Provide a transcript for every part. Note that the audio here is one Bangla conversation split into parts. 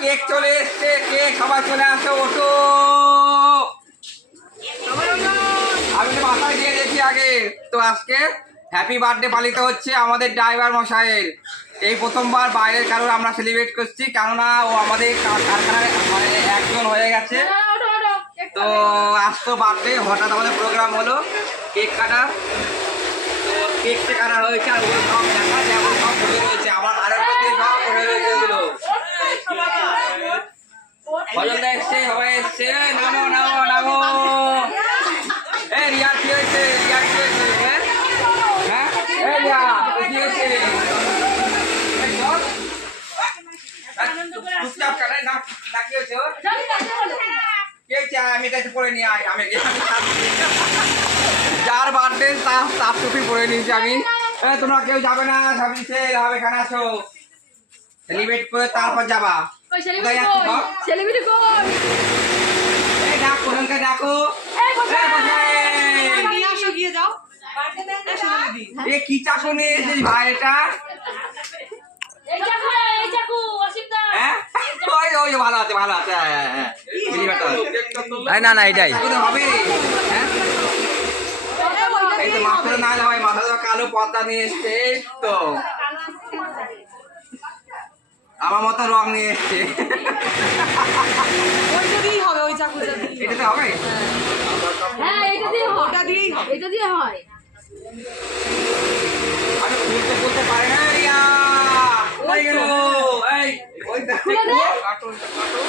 কেক চলে এসছে, কেক, সবাই চলে আসো, ওঠো। আমি তো মাথায় দিয়ে দেখি আগে। তো আজকে হ্যাপি বার্থডে পালিত হচ্ছে আমাদের ড্রাইভার মশাইয়ের। এই প্রথমবার বাইরের কারোর আমরা সেলিব্রেট করছি, কেননা ও আমাদের কার- কারখানার মানে একজন হয়ে গেছে। তো আসতো বার্থডে হঠাৎ আমাদের প্রোগ্রাম হলো, কেক কাটা। তো কেকটা কাটা হয়েছে, আর ওগুলো সব দেখা যেমন সব রয়েছে। আমার আরেক দিয়ে সব রয়েছে ওগুলো। ভজনদা এসছে, সবাই নামো নামো নামো। রিয়া, কি হয়েছে? রিয়া, কি হয়েছে? হ্যাঁ? আমি পরে নিয়ে আয়। আমি যার বার্থডে তার তার টুপি পরে নিয়েছি আমি। তোমরা কেউ যাবে না সবই সে হবে এখানে সেলিব্রেট করে তারপর যাবা। কোথায় যাচ্ছ সব? সেলিব্রিটি কই? এই ডাক কোনকে ডাকো। এই বসে। নিয়ে আসো গিয়ে যাও। এ কি চাকু নিয়ে এসেছিস ভাই এটা? এই চাকু এই চাকু অসিমদা হ্যাঁ? ওই ওই ভালো আছে ভালো আছে হ্যাঁ, হ্যাঁ, হ্যাঁ। বুঝলি ব্যাটা? এই না না এটাই। হবে? হ্যাঁ? এই তো মাথাটা না হলে মাথা কালো পর্দা নিয়ে এসছে এই তো। আমার মতো রং নিয়ে এসছে। ওইটা দিয়েই হবে ওই চাকুটা দিয়ে এটাতে হবে? হ্যাঁ এটা দিয়ে হয়। ওটা দিয়েই হবে। এটা দিয়ে হয়। আমি খুলতে খুলতে পারি না রিয়া। কোথায় গেল। এই ওই দেখো। কার্টুন কার্টুন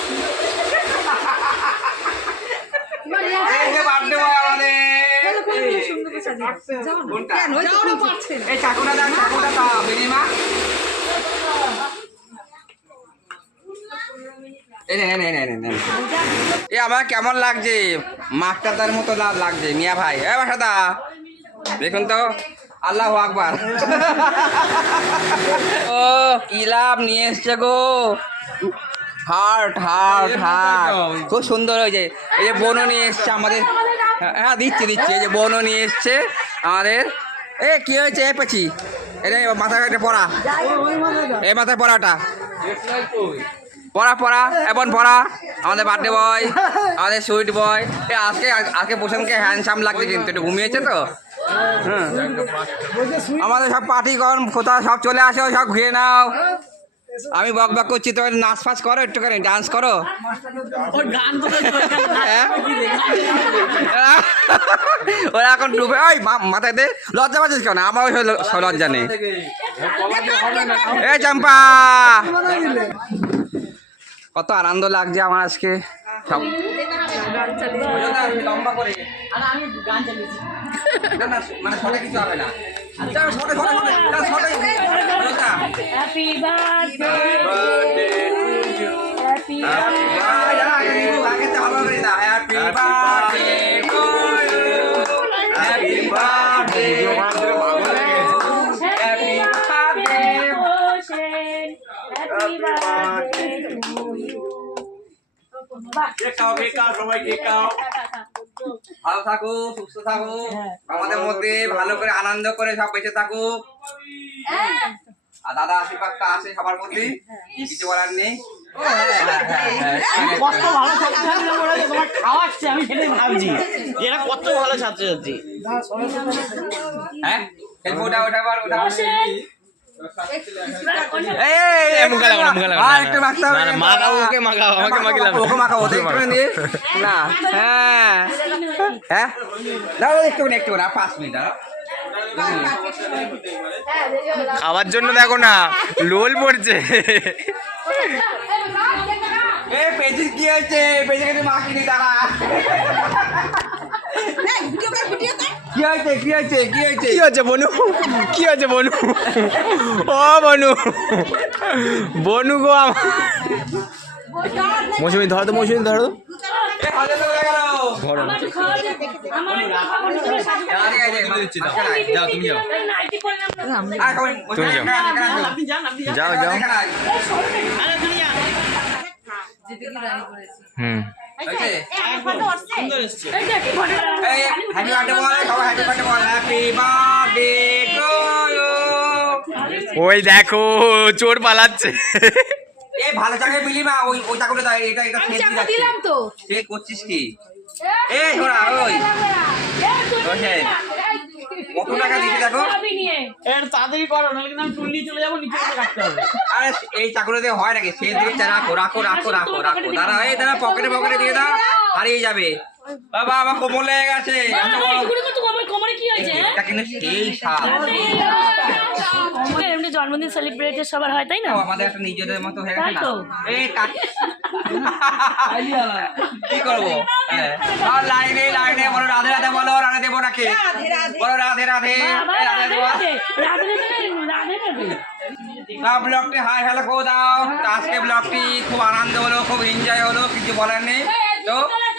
এই যে বার্থডে বয় আমাদের। সুন্দর করে সাজিয়ে যাও না কোনটা? কেন ওই তো পারছেন এই চাকুটা দাও চাকুটা দাও বিনিমা এই নে, নে, নে, নে, নে। এ, আমার কেমন লাগছে? মাস্টারদার মতো লাগছে, মিয়া ভাই। এ বাসাদা দেখুন তো, আল্লাহ আকবার। ও, কি লাভ নিয়ে এসছে গো? Heart heart heart. খুব সুন্দর হয়েছে এই যে বোনও নিয়ে এসছে আমাদের। হ্যাঁ দিচ্ছি দিচ্ছি। এই যে বোনও নিয়ে এসছে আমাদের। এ, কি হয়েছে? এ, পেছি। এটা একটা পড়া। এই মাথায় পড়াটা। পড়া পড়া এখন পড়া। আমাদের বার্থডে বয় আমাদের সুইট বয় এ আজকে আজকে প্রশান্তকে হ্যান্ডসাম লাগছে কিন্তু একটু ঘুমিয়েছে তো? হ্যাঁ। আমাদের সব পার্টিগণ কোথাও সব চলে আসো সব ঘুরে নাও। আমি বক বক করছি তো নাচ ফাচ করো একটুখানি ডান্স করো। হ্যাঁ? ওরা এখন ডুবে ওই মাথায় দে লজ্জা পাচ্ছিস কেন? আমার ওই লজ্জা নেই। এ চম্পা! কত আনন্দ লাগছে আমার আজকে। সব। লম্বা করে না, না, মানে কিছু হবে না। Happy birthday happy. Happy birthday cake খাও কেক খাও সবাই কেক খাও। ভালো থাকো সুস্থ থাকো। আমাদের মধ্যে ভালো করে আনন্দ করে সব বেঁচে থাকো। আর দাদা আশীর্বাদটা আছে সবার মধ্যে। কিছু বলার নেই। কত ভালো তোমার খাওয়াচ্ছে আমি সেটাই ভাবছি এরা কত ভালো ছাত্রছাত্রী হ্যাঁ। ওটা ওটা ওটা হ্যাঁ হ্যাঁ খাওয়ার জন্য দেখো না লোল পড়ছে কি হয়েছে পেজি কিন্তু মাখিনি দাঁড়া কি হয়েছে কি হয়েছে কি হয়েছে কি হচ্ছে বনু কি হচ্ছে বনু ও বনু বনু গো আমার মৌসুমি ধরো তো মৌসুমি ধরো হয়ে তুমি যাও যাও যাও। হুম হ্যাপি বার্থডে বল সবাই হ্যাপি বার্থডে বল হ্যাপি বার্থডে টু ইউ ওই দেখো চোর পালাচ্ছে। এ ভালো চাকরি মিলি মা ওই ওই চাকরিটা দাও, এটা এটা খেয়ে চাকু দিলাম তো। সে করছিস কি? এ ছোড়া ওই। ওই কত টাকা দিতে দেখো? এর তাড়াতাড়ি করো নাহলে কিন্তু আমি চুল চলে যাব নিচে বসে হবে। আরে এই চাকরিতে হয় নাকি? সে দিচ্ছে রাখো রাখো রাখো রাখো রাখো। দাঁড়া এই দাঁড়া পকেটে পকেটে দিয়ে দাও। হারিয়ে যাবে। বাবা আমার কোমর লেগে গেছে। হয়েছে হ্যাঁ? এমনি জন্মদিন সেলিব্রেট সবার হয় তাই না? আমাদের একটা নিজেদের মতো গেছে না। এই কি করব। লাইনে লাইনে বলো রাধে রাধে বলো রাধে দেবো নাকি? বলো রাধে রাধে ব্লগটি হাই হ্যালো করে দাও। তো আজকে ব্লগটি খুব আনন্দ হলো খুব এনজয় হলো কিছু বলার নেই। তো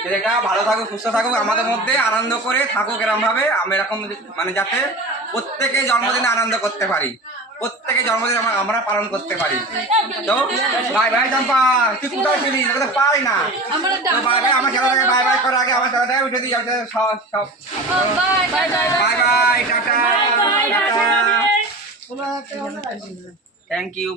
এটা ভালো থাকুক সুস্থ থাকুক আমাদের মধ্যে আনন্দ করে থাকুক এরকম ভাবে আমি এরকম মানে যাতে প্রত্যেকে জন্মদিনে আনন্দ করতে পারি প্রত্যেকে জন্মদিন আমরা আমরা পালন করতে পারি তো বাই বাই চম্পা তুই কোথায় ছিলি তোকে তো পাই না তো বাই বাই আমার খেলাটাকে বাই বাই করার আগে আমার খেলাটাকে উঠে দিই সব সব bye bye tata thank you